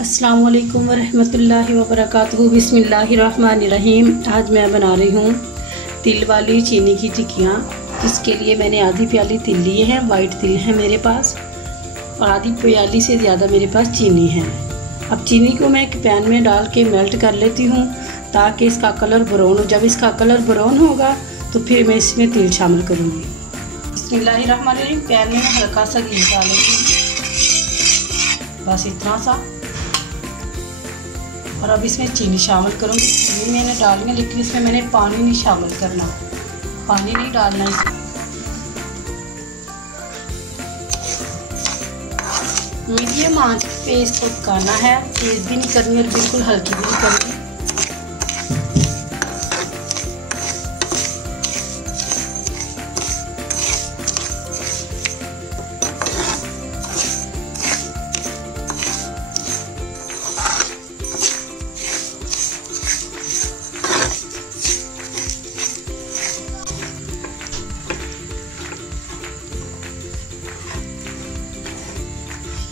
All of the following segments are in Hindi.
अस्सलाम वालेकुम वरहमतुल्लाहि वबरकातुहू। बिस्मिल्लाहिर्रहमानिर्रहीम। आज मैं बना रही हूँ तिल वाली चीनी की टिक्कियाँ, जिसके लिए मैंने आधी प्याली तिल लिए हैं। वाइट तिल है मेरे पास और आधी प्याली से ज़्यादा मेरे पास चीनी है। अब चीनी को मैं एक पैन में डाल के मेल्ट कर लेती हूँ ताकि इसका कलर ब्राउन हो। जब इसका कलर ब्राउन होगा तो फिर मैं इसमें तिल शामिल करूँगी। बिस्मिल्लाहिर्रहमानिर्रहीम। पैन में हल्का सा घी डाल लेती हूँ, बस इतना सा। और अब इसमें चीनी शामिल करूँगी। चीनी मैंने डाली है, लेकिन इसमें मैंने पानी नहीं शामिल करना, पानी नहीं डालना इसमें। मीडियम आंच पे इसको पकाना है, तेज़ भी नहीं करनी और बिल्कुल हल्की भी नहीं करनी।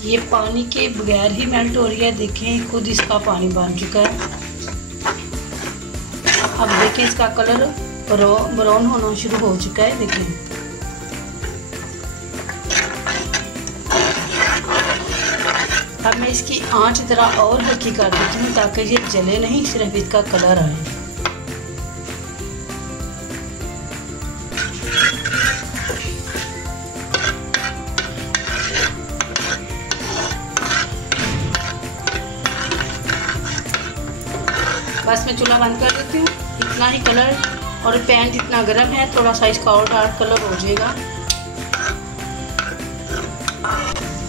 ये पानी के बगैर ही मेल्ट हो रही है। देखें खुद इसका पानी बन चुका है। अब देखें इसका कलर ब्राउन होना शुरू हो चुका है। देखें अब मैं इसकी आंच जरा और हल्की कर देती हूँ ताकि ये जले नहीं, सिर्फ इसका कलर आए। बस मैं चूल्हा बंद कर देती हूँ। इतना ही कलर, और पैन जितना गर्म है थोड़ा सा इसका और डार्क कलर हो जाएगा।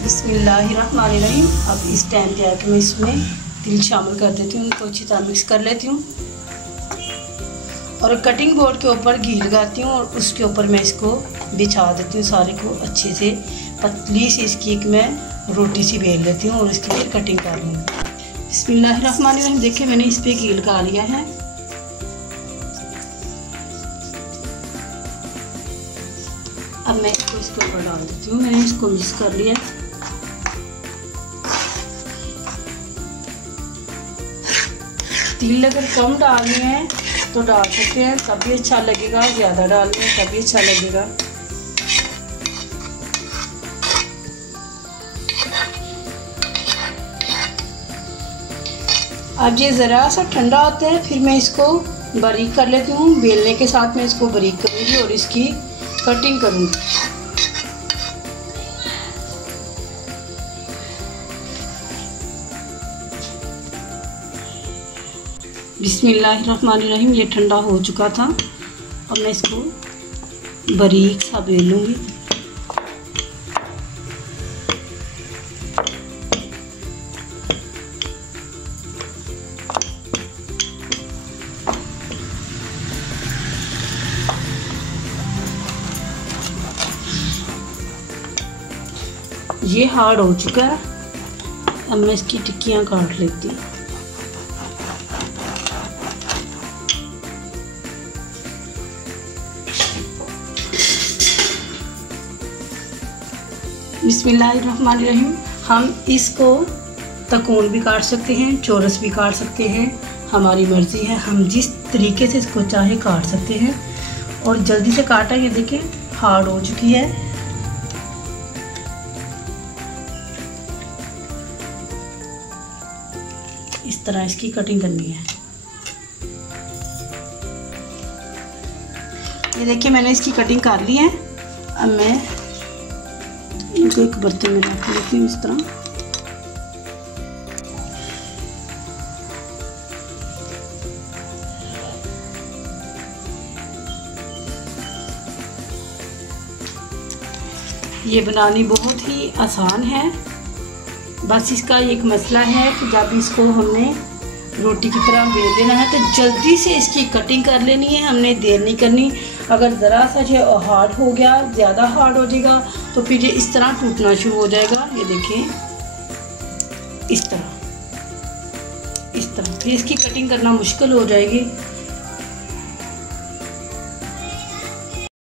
बिस्मिल्लाहिर्रहमानिर्रहीम। अब इस टाइम पे आके मैं इसमें तिल शामिल कर देती हूँ, उनको अच्छी तरह मिक्स कर लेती हूँ और कटिंग बोर्ड के ऊपर घी लगाती हूँ और उसके ऊपर मैं इसको बिछा देती हूँ सारे को अच्छे से। पतली सी इसकी एक मैं रोटी सी बेल लेती हूँ और इसकी फिर कटिंग कर लूँगी। बिस्मिल्लाहिर्रहमानिर्रहीम। देखिए मैंने इस पे घी लगा लिया है। अब मैं इसको इसके ऊपर डाल देती हूँ। मैंने इसको मिक्स कर लिया। तिल अगर कम डालनी है तो डाल सकते हैं, तभी अच्छा लगेगा। ज़्यादा डालनी है तभी अच्छा लगेगा। अब ये ज़रा सा ठंडा होता है, फिर मैं इसको बारीक कर लेती हूँ। बेलने के साथ मैं इसको बारीक करूँगी और इसकी कटिंग करूँगी। बिस्मिल्लाहिर्रहमानिर्रहीम। ये ठंडा हो चुका था। अब मैं इसको बारीक सा बेल लूँगी। ये हार्ड हो चुका है। अब मैं इसकी टिक्कियाँ काट लेती हूँ। बिस्मिल्लाहिर्रहमानिर्रहीम। हम इसको तकोन भी काट सकते हैं, चौरस भी काट सकते हैं, हमारी मर्ज़ी है। हम जिस तरीके से इसको चाहे काट सकते हैं। और जल्दी से काटा, ये देखें हार्ड हो चुकी है। इस तरह इसकी कटिंग करनी है। ये देखिए मैंने इसकी कटिंग कर ली है। अब मैं इनको एक बर्तन में रख लेती हूँ इस तरह। ये बनानी बहुत ही आसान है। बस इसका एक मसला है कि जब इसको हमने रोटी की तरह बेल लेना है तो जल्दी से इसकी कटिंग कर लेनी है, हमने देर नहीं करनी। अगर ज़रा सा जो हार्ड हो गया, ज़्यादा हार्ड हो जाएगा तो फिर ये इस तरह टूटना शुरू हो जाएगा। ये देखें इस तरह फिर इसकी कटिंग करना मुश्किल हो जाएगी।